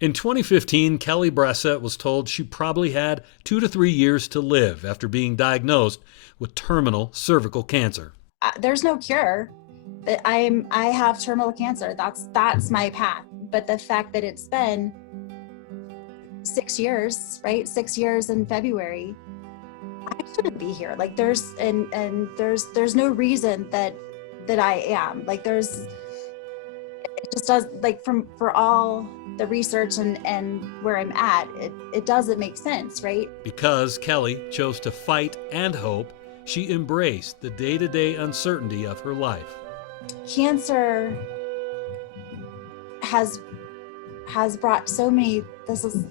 In 2015, Kelly Brassett was told she probably had 2 to 3 years to live after being diagnosed with terminal cervical cancer. There's no cure. I have terminal cancer. That's my path. But the fact that it's been 6 years, right? 6 years in February, I shouldn't be here. Like there's no reason that I am. Like it just does, like, for all the research and where I'm at, it doesn't make sense, right? Because Kelly chose to fight and hope, she embraced the day-to-day uncertainty of her life. Cancer has brought so many,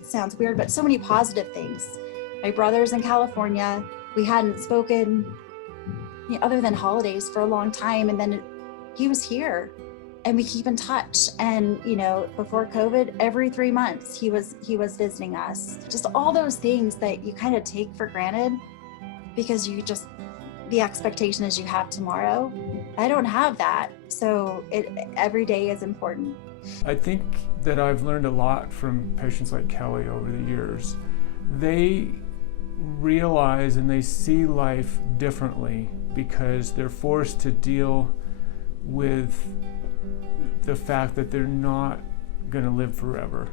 sounds weird, but so many positive things. My brother's in California. We hadn't spoken, other than holidays, for a long time, and then he was here, and we keep in touch. And before COVID, every 3 months he was visiting us. Just all those things that you kind of take for granted because the expectation is you have tomorrow. I don't have that, so every day is important. I think that I've learned a lot from patients like Kelly over the years. They realize and they see life differently because they're forced to deal with the fact that they're not going to live forever.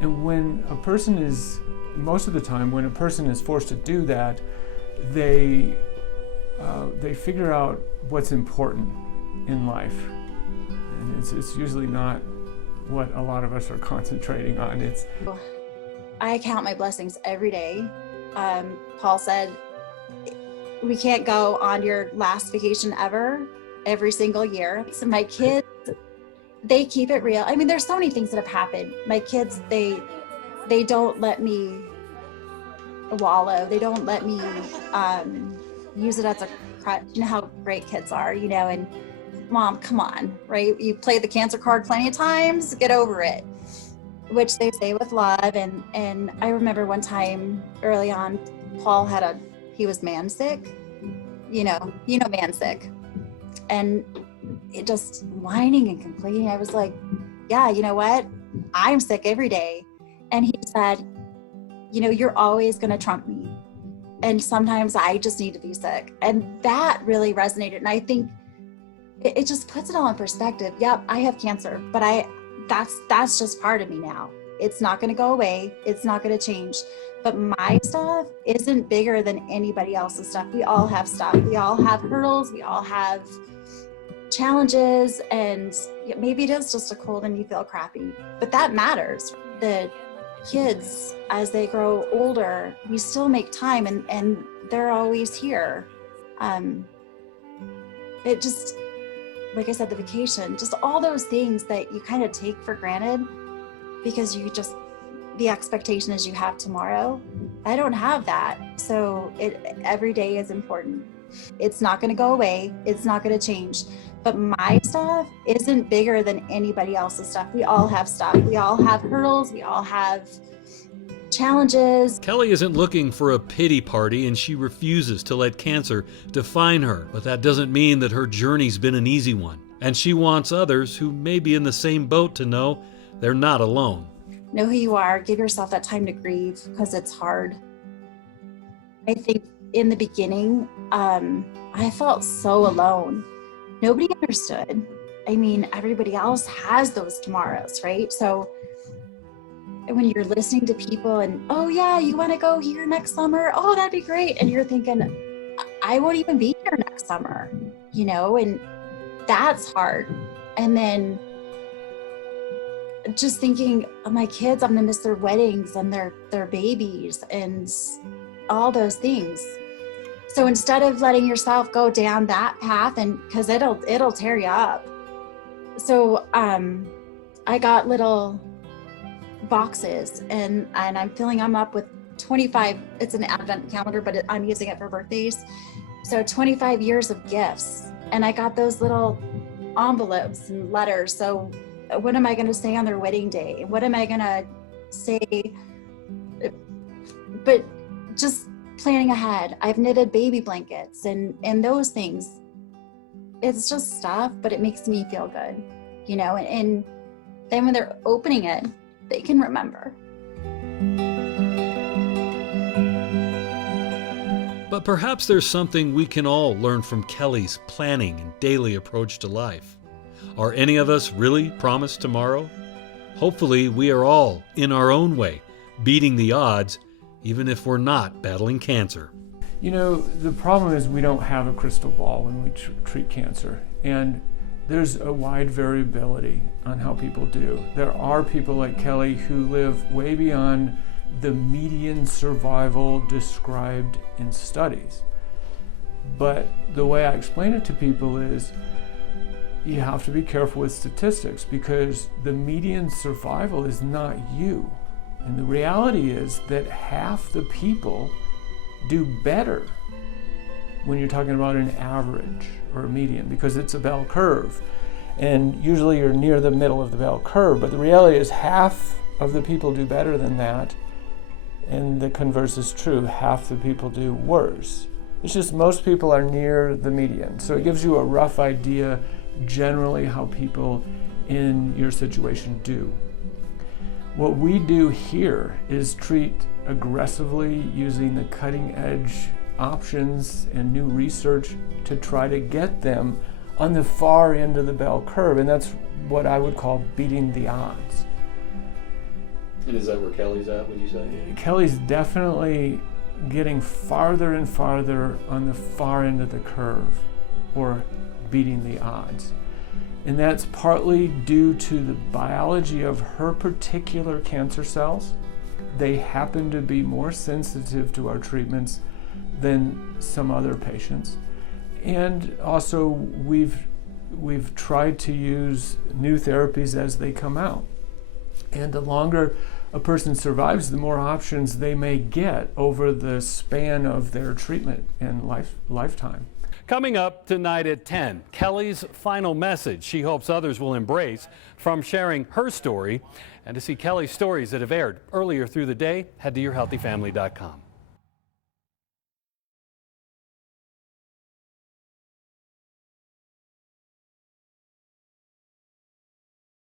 And most of the time, when a person is forced to do that, they figure out what's important in life. And it's usually not what a lot of us are concentrating on. I count my blessings every day. Paul said, we can't go on your last vacation ever, every single year. So my kids, they keep it real. I mean, there's so many things that have happened. My kids, they don't let me wallow. They don't let me use it as a crutch. You know how great kids are, and Mom, come on, right? You played the cancer card plenty of times, get over it, which they say with love. And I remember one time early on, Paul he was man sick, man sick. And it just whining and complaining. I was like, yeah, you know what? I'm sick every day. And he said, you're always going to trump me. And sometimes I just need to be sick. And that really resonated. And I think it just puts it all in perspective. Yep, I have cancer, but that's just part of me now. It's not going to go away. It's not going to change. But my stuff isn't bigger than anybody else's stuff. We all have stuff. We all have hurdles. We all have challenges. And maybe it is just a cold and you feel crappy, but that matters. The kids, as they grow older, we still make time and they're always here. It just, like I said, the vacation, just all those things that you kind of take for granted because the expectation is you have tomorrow. I don't have that. So every day is important. It's not going to go away. It's not going to change. But my stuff isn't bigger than anybody else's stuff. We all have stuff. We all have hurdles. We all have challenges. Kelly isn't looking for a pity party, and she refuses to let cancer define her. But that doesn't mean that her journey's been an easy one. And she wants others who may be in the same boat to know they're not alone. Know who you are. Give yourself that time to grieve because it's hard. I think in the beginning, I felt so alone. Nobody understood. I mean, everybody else has those tomorrows, right? So when you're listening to people and, oh yeah, you want to go here next summer? Oh, that'd be great. And you're thinking, I won't even be here next summer, and that's hard. And then just thinking, oh, my kids, I'm gonna miss their weddings and their babies and all those things. So instead of letting yourself go down that path, and because it'll tear you up. So I got little boxes and I'm filling them up with 25, it's an advent calendar, but I'm using it for birthdays. So 25 years of gifts. And I got those little envelopes and letters. So what am I going to say on their wedding day? What am I going to say? But just planning ahead. I've knitted baby blankets and those things. It's just stuff, but it makes me feel good, and then when they're opening it, they can remember. But perhaps there's something we can all learn from Kelly's planning and daily approach to life. Are any of us really promised tomorrow? Hopefully, we are all, in our own way, beating the odds, even if we're not battling cancer. You know, the problem is we don't have a crystal ball when we treat cancer, and there's a wide variability on how people do. There are people like Kelly who live way beyond the median survival described in studies. But the way I explain it to people is you have to be careful with statistics, because the median survival is not you. And the reality is that half the people do better when you're talking about an average or a median, because it's a bell curve. And usually you're near the middle of the bell curve, but the reality is half of the people do better than that, and the converse is true, half the people do worse. It's just most people are near the median. So it gives you a rough idea generally how people in your situation do. What we do here is treat aggressively using the cutting edge options and new research to try to get them on the far end of the bell curve, and that's what I would call beating the odds. And is that where Kelly's at, would you say? Kelly's definitely getting farther and farther on the far end of the curve, or beating the odds. And that's partly due to the biology of her particular cancer cells. They happen to be more sensitive to our treatments than some other patients. And also we've tried to use new therapies as they come out. And the longer a person survives, the more options they may get over the span of their treatment and lifetime. Coming up tonight at 10, Kelly's final message she hopes others will embrace from sharing her story. And to see Kelly's stories that have aired earlier through the day, head to yourhealthyfamily.com.